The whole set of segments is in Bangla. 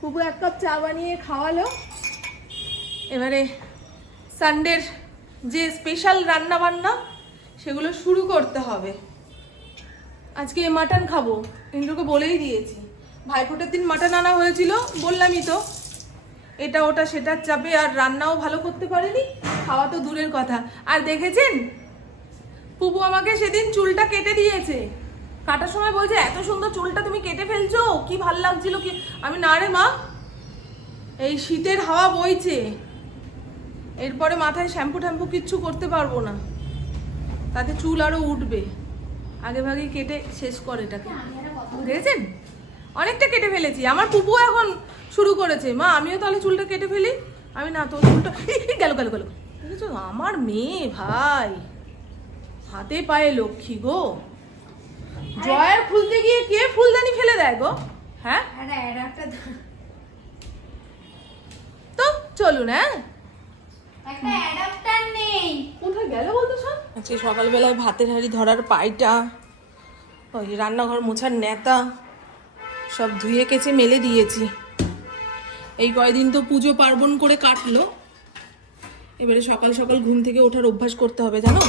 পুকু এক কাপ চা বানিয়ে খাওয়ালো। এবারে সানডের যে স্পেশাল রান্না বান্না সেগুলো শুরু করতে হবে। আজকে মাটন খাব। ইন্দ্রকে বলেই দিয়েছি। ভাইফোঁটার দিন মাটন আনা হয়েছিল, বললামই তো। এটা ওটা সেটার চাপে আর রান্নাও ভালো করতে পারেনি, খাওয়া তো দূরের কথা। আর দেখেছেন? পুপু আমাকে সেদিন চুলটা কেটে দিয়েছে। কাটার সময় বলছে, এত সুন্দর চুলটা তুমি কেটে ফেলছো, কি ভালো লাগছিল কি? আমি, না রে মা, এই শীতের হাওয়া বইছে। এরপরে মাথায় শ্যাম্পু ট্যাম্পু কিচ্ছু করতে পারব না। তাতে চুল আরও উঠবে। আগে ভাগে কেটে শেষ করে এটাকে। দেখেছেন? অনেকটা কেটে ফেলেছি। আমার পুপু এখন শুরু করেছে। মা আমিও তাহলে চুলটা কেটে ফেলি? আমি না তোর চুলটা গেল গেল গেল। দেখেছ আমার মেয়ে ভাই। হাতে পায়ে লক্ষ্মী গো। জয়ের খুলতে গিয়ে কে ফুলদানি ফেলে দেয় গো? হ্যাঁ? তো চলুন হ্যাঁ? সকালবেলায় ভাতের হাড়ি ধরার পাইটা ওই রান্নাঘর মোছার নেতা। সব ধুয়ে কেচে মেলে দিয়েছি। এই কয়দিন তো পুজো পার্বণ করে কাটলো। এবারে সকাল সকাল ঘুম থেকে ওঠার অভ্যাস করতে হবে, জানো?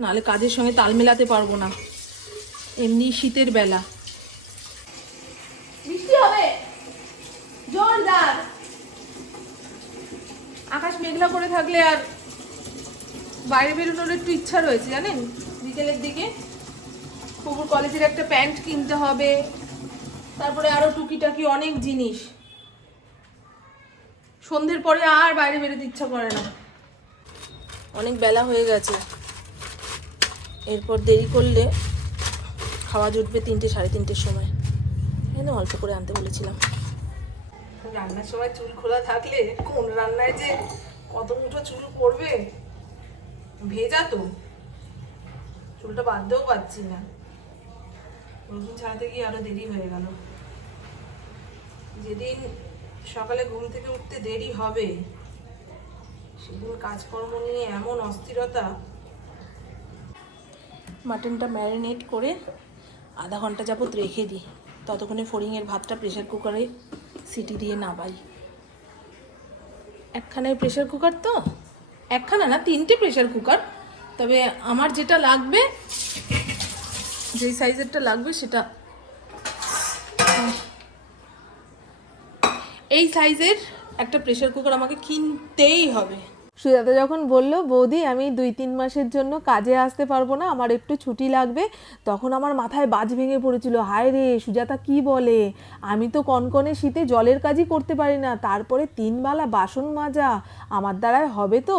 নাহলে কাজের সঙ্গে তাল মেলাতে পারব না। এমনি শীতের বেলা। বৃষ্টি হবে। জোরদার। আকাশ মেঘলা করে থাকলে আর বাইরে বেরোনোর একটু ইচ্ছা রয়েছে, জানেন? বিকেলের দিকে। কুকুর কলেজের একটা প্যান্ট কিনতে হবে। তারপরে আরও টুকিটাকি অনেক জিনিস। সন্ধ্যের পরে আর বাইরে বেরোতে ইচ্ছা করে না। অনেক বেলা হয়ে গেছে। এরপর দেরি করলে খাওয়া জুটবে তিনটে, সাড়ে তিনটের সময়। এখানে অল্প করে আনতে বলেছিলাম। রান্নার সময় চুল খোলা থাকলে কোন রান্নায় যে কত মুঠো চুল করবে? ভেজা তো। চুলটা বাদ বাঁধতেও পারছি না। রসুন ছাড়াতে গিয়ে আরও দেরি হয়ে গেল। যেদিন সকালে ঘুম থেকে উঠতে দেরি হবে, সেদিন কাজকর্ম নিয়ে এমন অস্থিরতা। মাটনটা ম্যারিনেট করে আধা ঘণ্টা যাবত রেখে দিই। ততক্ষণে ফড়িংয়ের ভাতটা প্রেশার কুকারে সিটি দিয়ে নাবাই একখানায় প্রেশার কুকার তো? একখানা না, তিনটে প্রেশার কুকার। তবে আমার যেটা লাগবে যেই সাইজেরটা লাগবে সেটা। এই সাইজের একটা প্রেশার কুকার আমাকে কিনতেই হবে। সুজাতা যখন বলল, বৌদি, আমি দুই তিন মাসের জন্য কাজে আসতে পারব না, আমার একটু ছুটি লাগবে। তখন আমার মাথায় বাজ ভেঙে পড়েছিল, হায় রে, সুজাতা কি বলে? আমি তো কনকনে শীতে জলের কাজই করতে পারি না, তারপরে তিনবেলা বাসন মাজা, আমার দ্বারায় হবে তো?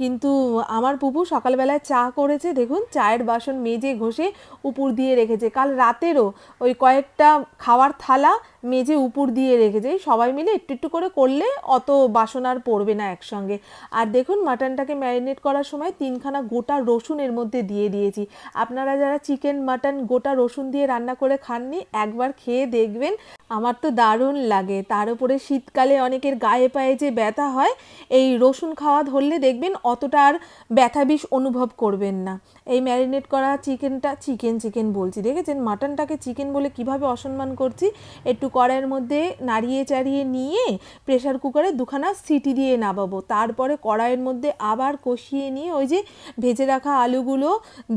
কিন্তু আমার পুপু সকালবেলায় চা করেছে, দেখুন, চায়ের বাসন মেজে ঘষে উপর দিয়ে রেখেছে। কাল রাতেরও ওই কয়েকটা খাওয়ার থালা মেজে উপর দিয়ে রেখেছে। সবাই মিলে একটু একটু করে করলে অত বাসন আর পড়বে না একসঙ্গে। আর দেখুন, মাটনটাকে ম্যারিনেট করার সময় তিনখানা গোটা রসুন এর মধ্যে দিয়ে দিয়েছি। আপনারা যারা চিকেন, মাটন গোটা রসুন দিয়ে রান্না করে খাননি, একবার খেয়ে দেখবেন, আমার তো দারুণ লাগে। তার উপরে শীতকালে অনেকের গায়ে পায়ে যে ব্যথা হয়, এই রসুন খাওয়া ধরলে দেখবেন অতটা আর ব্যথা বিষ অনুভব করবেন না। এই ম্যারিনেট করা চিকেনটা চিকেন চিকেন বলছি, দেখেছেন? মাটনটাকে চিকেন বলে কীভাবে অসম্মান করছি? একটু কড়াইয়ের মধ্যে নাড়িয়ে চাড়িয়ে নিয়ে প্রেশার কুকারে দুখানা সিটি দিয়ে নামাবো তারপরে কড়াইয়ের মধ্যে আবার কষিয়ে নিয়ে ওই যে ভেজে রাখা আলুগুলো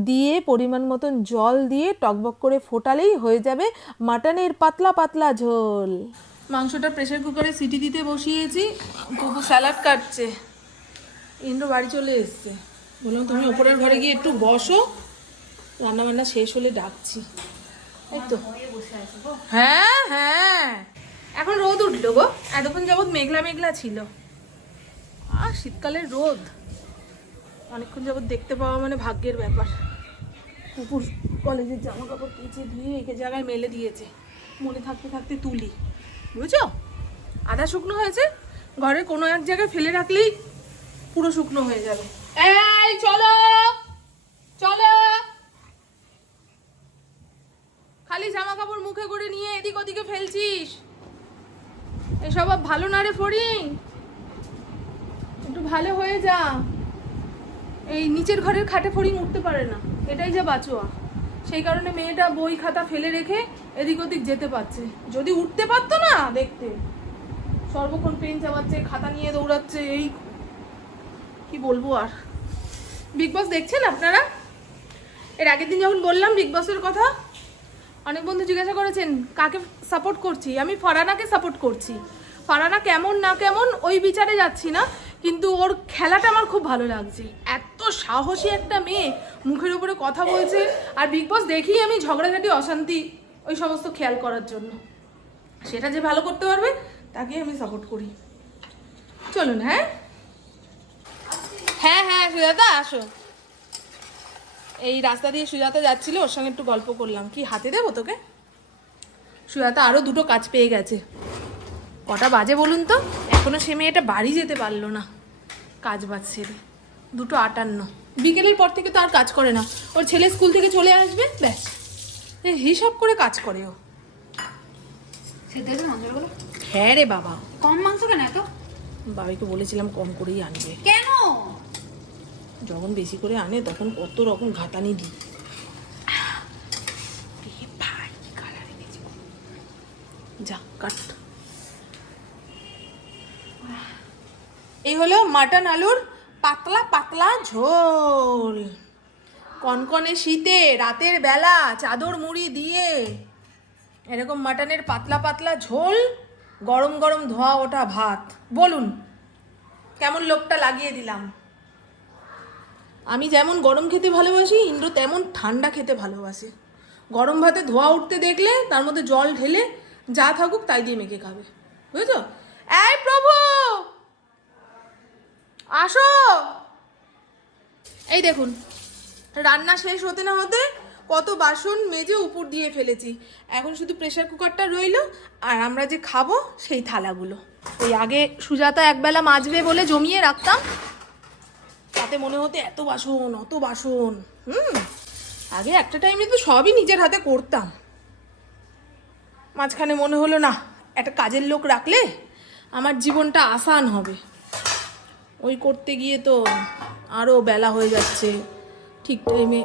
দিয়ে পরিমাণ মতন জল দিয়ে টকবক করে ফোটালেই হয়ে যাবে মাটনের পাতলা পাতলা ঝোল। মাংসটা প্রেশার কুকারে সিটি দিতে বসিয়েছি, কুকু স্যালাড কাটছে। ইন্দ্র বাড়ি চলে এসছে। বললাম তুমি ওপরের ঘরে গিয়ে একটু বসো। রান্না বান্না শেষ হলে ডাকছি। এই তো। হ্যাঁ হ্যাঁ। এখন রোদ উঠল গো। এতক্ষণ যাবৎ মেঘলা মেঘলা ছিল। আর শীতকালের রোদ। অনেকক্ষণ যাবৎ দেখতে পাওয়া মানে ভাগ্যের ব্যাপার। কুকুর কলেজের জামা কাপড় কেচে ধুয়ে একে জায়গায় মেলে দিয়েছে। মনে থাকতে থাকতে তুলি। বুঝছ? আধা শুকনো হয়েছে। ঘরের কোনো এক জায়গায় ফেলে রাখলেই পুরো শুকনো হয়ে যাবে। এই, চলো! চলো! খালি জামা কাপড় মুখে করে নিয়ে এদিক ওদিকে ফেলছিস। এসব ভালো না রে ফড়িং? একটু ভালো হয়ে যা। এই নিচের ঘরের খাটে ফড়িং উঠতে পারে না। এটাই যা বাঁচোয়া। সেই কারণে মেয়েটা বই, খাতা ফেলে রেখে এদিক ওদিক যেতে পারছে। যদি উঠতে পারতো না দেখতে। সর্বক্ষণ পেন চাপাচ্ছে খাতা নিয়ে দৌড়াচ্ছে, এই কি বলব আর? বিগ বস দেখছেন আপনারা? এর আগের দিন যখন বললাম বিগ বসের কথা, অনেক বন্ধু জিজ্ঞাসা করেছেন, কাকে সাপোর্ট করছি? আমি ফারানাকে সাপোর্ট করছি। ফারানা কেমন না কেমন, ওই বিচারে যাচ্ছি না, কিন্তু ওর খেলাটা আমার খুব ভালো লাগছে। এত সাহসী একটা মেয়ে, মুখের উপরে কথা বলছে, আর বিগ বস দেখি আমি ঝগড়াঝাটি, অশান্তি, ওই সমস্ত খেয়াল করার জন্য। সেটা যে ভালো করতে পারবে তাকে আমি সাপোর্ট করি। চলুন হ্যাঁ? হ্যাঁ হ্যাঁ সুজাতা আসো। এই রাস্তা দিয়ে সুজাতা যাচ্ছিল ওর সঙ্গে একটু গল্প করলাম। কি হাতে দেবো তোকে? সুজাতা আরও দুটো কাজ পেয়ে গেছে। কটা বাজে বলুন তো? এখনও সে মেয়েটা বাড়ি যেতে পারল না কাজ বাজ সেরে। দুটো আটান্ন। বিকেলের পর থেকে তো আর কাজ করে না। ওর ছেলে স্কুল থেকে চলে আসবে? ব্যাস। হিসাব করে কাজ করে ও। হ্যাঁ রে বাবা। কম মাংস কেন এত? বাবাকে বলেছিলাম কম করেই আনবে। কেন? যখন বেশি করে আনে তখন কত রকম ঘাতানি দিই। যা কাট। এই হলো মাটন আলুর পাতলা পাতলা ঝোল। কনকনে শীতে রাতের বেলা চাদর মুড়ি দিয়ে। এরকম মাটনের পাতলা পাতলা ঝোল গরম গরম ধোয়া ওঠা ভাত। বলুন কেমন লোকটা লাগিয়ে দিলাম? আমি যেমন গরম খেতে ভালোবাসি, ইন্দ্র তেমন ঠান্ডা খেতে ভালোবাসে। গরম ভাতে ধোয়া উঠতে দেখলে তার মধ্যে জল ঢেলে যা থাকুক তাই দিয়ে মেখে খাবে। বুঝেছ? এই প্রভু! আসো! এই দেখুন, রান্না শেষ হতে না হতে কত বাসন মেজে উপর দিয়ে ফেলেছি। এখন শুধু প্রেশার কুকারটা রইল আর আমরা যে খাব সেই থালাগুলো। ওই আগে সুজাতা একবেলা মাজবে বলে জমিয়ে রাখতাম তাতে মনে হতো এত বাসন, অত বাসন। হুম, আগে একটা টাইমে তো সবই নিজের হাতে করতাম। মাঝখানে মনে হলো, না, একটা কাজের লোক রাখলে আমার জীবনটা আসান হবে। ওই করতে গিয়ে তো আরও বেলা হয়ে যাচ্ছে। ঠিক টাইমে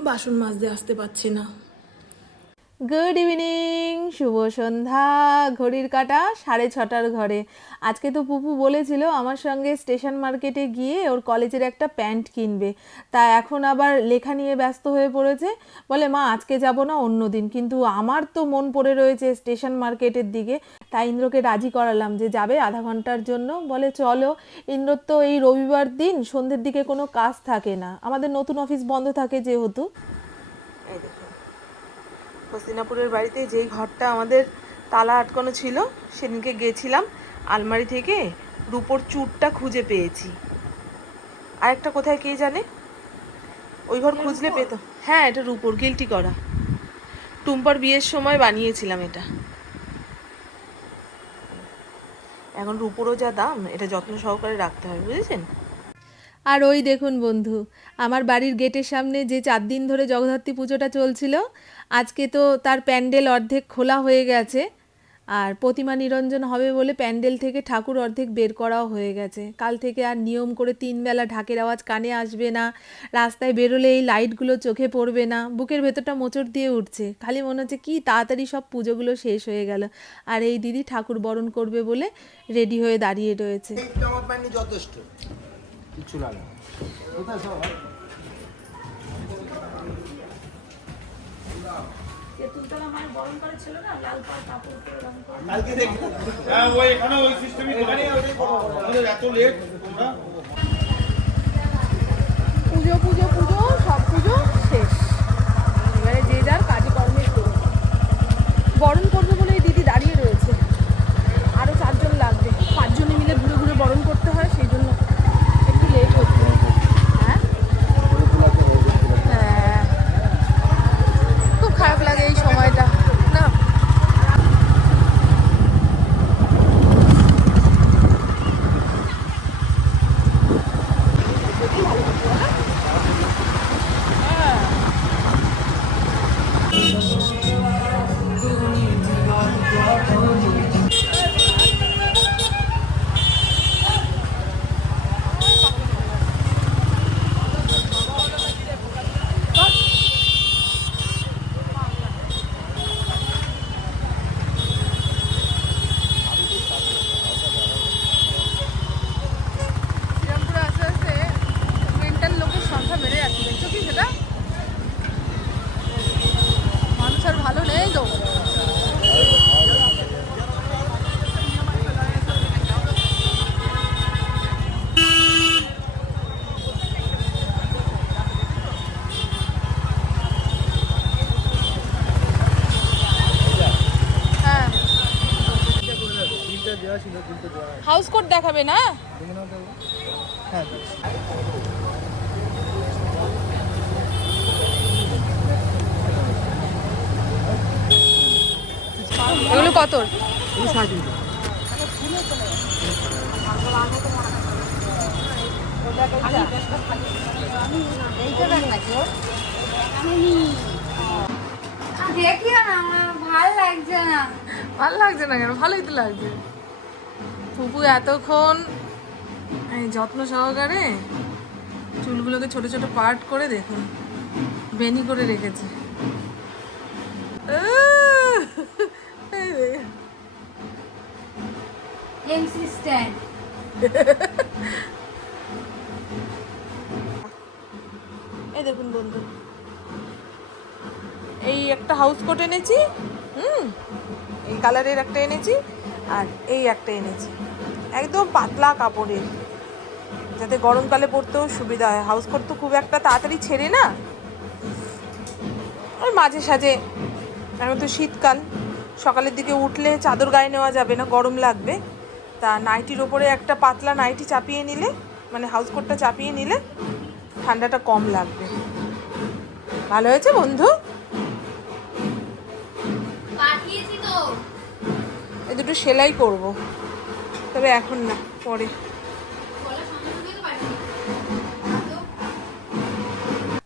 বাসন মাজতে আসতে পারছে না। গুড ইভিনিং শুভ সন্ধ্যা। ঘড়ির কাটা সাড়ে ছটার ঘরে। আজকে তো পুপু বলেছিল আমার সঙ্গে স্টেশন মার্কেটে গিয়ে ওর কলেজের একটা প্যান্ট কিনবে। তা এখন আবার লেখা নিয়ে ব্যস্ত হয়ে পড়েছে। বলে, মা, আজকে যাব না, অন্য দিন। কিন্তু আমার তো মন পড়ে রয়েছে স্টেশন মার্কেটের দিকে। তাই ইন্দ্রকে রাজি করালাম যে যাবে আধা ঘণ্টার জন্য। বলে, চলো, ইন্দ্রর তো এই রবিবার দিন সন্ধ্যের দিকে কোনো কাজ থাকে না। আমাদের নতুন অফিস বন্ধ থাকে যেহেতু। হস্তিনাপুরের বাড়িতে যেই ঘরটা আমাদের তালা আটকানো ছিল সেদিনকে গেছিলাম আলমারি থেকে রুপোর চুরটা খুঁজে পেয়েছি। আরেকটা কোথায় কে জানে? ওই ঘর খুঁজলে পেত। হ্যাঁ এটা রুপোর গিলটি করা। টুম্পার বিয়ের সময় বানিয়েছিলাম এটা। এখন রুপোরও যা দাম এটা যত্ন সহকারে রাখতে হয় বুঝেছেন? আর ওই দেখুন বন্ধু, আমার বাড়ির গেটের সামনে যে চার দিন ধরে জগদ্ধাত্রী পুজোটা চলছিল, আজকে তো তার প্যান্ডেল অর্ধেক খোলা হয়ে গেছে আর প্রতিমা নিরঞ্জন হবে বলে প্যান্ডেল থেকে ঠাকুর অর্ধেক বের করাও হয়ে গেছে। কাল থেকে আর নিয়ম করে তিন বেলা ঢাকের আওয়াজ কানে আসবে না, রাস্তায় বেরোলে এই লাইটগুলো চোখে পড়বে না, বুকের ভেতরটা মোচড় দিয়ে উঠছে। খালি মনে হচ্ছে কি তাড়াতাড়ি সব পুজোগুলো শেষ হয়ে গেল আর এই দিদি ঠাকুর বরণ করবে বলে রেডি হয়ে দাঁড়িয়ে রয়েছে। যথেষ্ট। কিছু লাগে না। কোথায় সব কালকে দেখি। হ্যাঁ ওই এখানে ওই সিস্টেমই এখানে ওটাই করব। বলো। আমাদের এত লেট তোমরা পুজো পুজো পুজো সব পুজো শেষ। এবারে যে যার কাজে কর্মে করবে বরণ করবে হাউস কোট দেখাবে না? হ্যাঁ। এগুলো কত? দেখিও না আমার ভালো লাগছে না। ভালো লাগছে না কেন? ভালোই তো লাগছে। ফুপু এতক্ষণ এই যত্ন সহকারে চুলগুলোকে ছোট ছোট পার্ট করে দেখুন বেনি করে রেখেছে। এই দেখুন বন্ধু এই একটা হাউস কোট এনেছি হুম এই কালারের একটা এনেছি আর এই একটা এনেছি। একদম পাতলা কাপড়ের। যাতে গরমকালে পরতেও সুবিধা হয়। হাউস কোট তো খুব একটা তাড়াতাড়ি ছেড়ে না। ওই মাঝে সাঝে এখন তো শীতকাল। সকালের দিকে উঠলে চাদর গায়ে নেওয়া যাবে না গরম লাগবে। তা নাইটির ওপরে একটা পাতলা নাইটি চাপিয়ে নিলে মানে হাউস কোটটা চাপিয়ে নিলে ঠান্ডাটা কম লাগবে। ভালো হয়েছে বন্ধু? এই দুটো সেলাই করব। তবে এখন না পরে।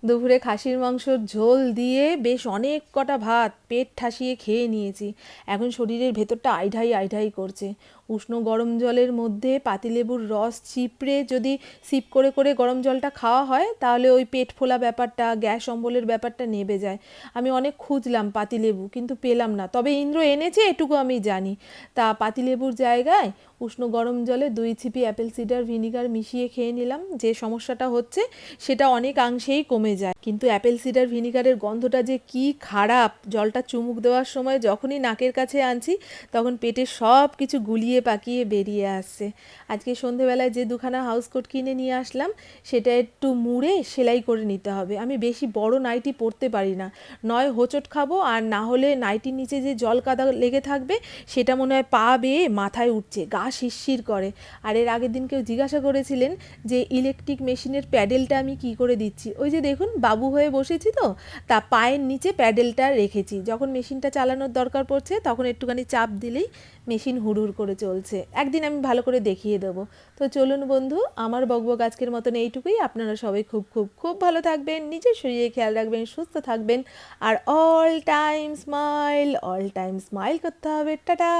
দুপুরে খাসির মাংসর ঝোল দিয়ে বেশ অনেক কটা ভাত পেট ঠাসিয়ে খেয়ে নিয়েছি। এখন শরীরের ভেতরটা আইঢাই আইঢাই করছে। উষ্ণ গরম জলের মধ্যে পাতিলেবুর রস চিপড়ে যদি সিপ করে করে গরম জলটা খাওয়া হয়, তাহলে ওই পেট ফোলা ব্যাপারটা, গ্যাস অম্বলের ব্যাপারটা নেবে যায়। আমি অনেক খুঁজলাম পাতিলেবু, কিন্তু পেলাম না। তবে ইন্দ্র এনেছে, এটুকু আমি জানি। তা পাতিলেবুর জায়গায় উষ্ণ গরম জলে দুই ছিপি অ্যাপেল সিডার ভিনিগার মিশিয়ে খেয়ে নিলাম। যে সমস্যাটা হচ্ছে, সেটা অনেকাংশেই কমে যায় কিন্তু অ্যাপেল সিডার ভিনিগারের গন্ধটা যে কি খারাপ। জলটা চুমুক দেওয়ার সময় যখনই নাকের কাছে আনছি, তখন পেটে সব কিছু গুলিয়ে পাকিয়ে বেরিয়ে আসছে। আজকে সন্ধেবেলায় যে দুখানা হাউস কোট কিনে নিয়ে আসলাম, সেটা একটু মুড়ে সেলাই করে নিতে হবে। আমি বেশি বড় নাইটি পরতে পারি না। নয় হোঁচট খাব আর না হলে নাইটির নিচে যে জল কাদা লেগে থাকবে, সেটা মনে হয় পা বেয়ে মাথায় উঠছে, গা শিরশির করে। আর এর আগের দিন কেউ জিজ্ঞাসা করেছিলেন যে ইলেকট্রিক মেশিনের প্যাডেলটা আমি কি করে দিচ্ছি? ওই যে দেখুন বাবু হয়ে বসেছি তো, তা পায়ের নিচে প্যাডেলটা রেখেছি। যখন মেশিনটা চালানোর দরকার পড়ছে, তখন একটুখানি চাপ দিলেই মেশিন হুড়হুড় করে চলছে। একদিন আমি ভালো করে দেখিয়ে দেবো। তো চলুন বন্ধু, আমার বকবক আজকের মতন এইটুকুই। আপনারা সবাই খুব খুব খুব ভালো থাকবেন, নিজের শরীরে খেয়াল রাখবেন, সুস্থ থাকবেন। আর all time smile all time smile করতে হবে। টাটা!